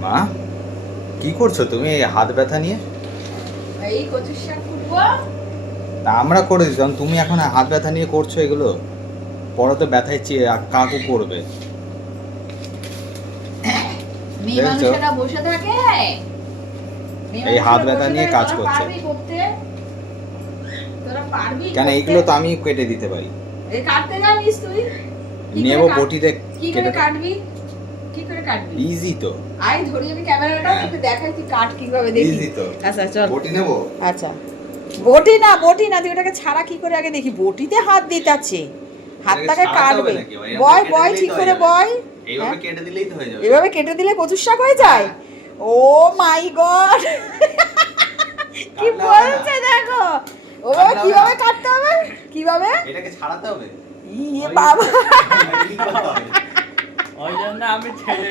মা কি করছো তুমি এই হাত ব্যথা নিয়ে? এই কচুর শাক কুটবো। তা আমরা করে দিতাম, তুমি এখন হাত ব্যথা নিয়ে করছো এগুলো? পরে তো ব্যথায় কাকু করবে। মেয়ে দেখেছো? মানুষেরা বসে থাকে, এই হাত ব্যথা নিয়ে কাজ করছে। পারবি করতে? তোরা পারবি কেন করতে? এগুলো তো আমি কেটে দিতে পারি। এই কাটতে জানিস তুই? কি করে নেবো কাট- বটিতে কি করে কেটে। কাটবি? কি করে কাটবি? ইজি তো। আই ধরি আমি ক্যামেরাটা, হ্যাঁ। তোকে দেখাই তুই কাট কিভাবে দেখি। ইজি তো। আচ্ছা চল। বটি নেবো। আচ্ছা বটি না তুই ওটাকে ছাড়া কি করে আগে দেখি। বটিতে হাত দিতাছে, হাতটাকে এটাকে ছাড়াতে হবে কাটবে। নাকি? এভাবে বয় কেটে বয় দিলেই ঠিক তো করে হয়ে যাবে। বয়। এইভাবে হ্যাঁ? কেটে দিলেই তো হয়ে যাবে। এভাবে কেটে দিলে কচুর শাক হয়ে যায়? ও মাই গড, কি কাটলে হবে না। বলছে দেখো। ও কাটলে হবে কিভাবে না। কাটতে হবে? কিভাবে? এটাকে ছাড়াতে হবে। ইয়ে বাবা, এই কথা হবে। ওই জন্য আমি ছেলে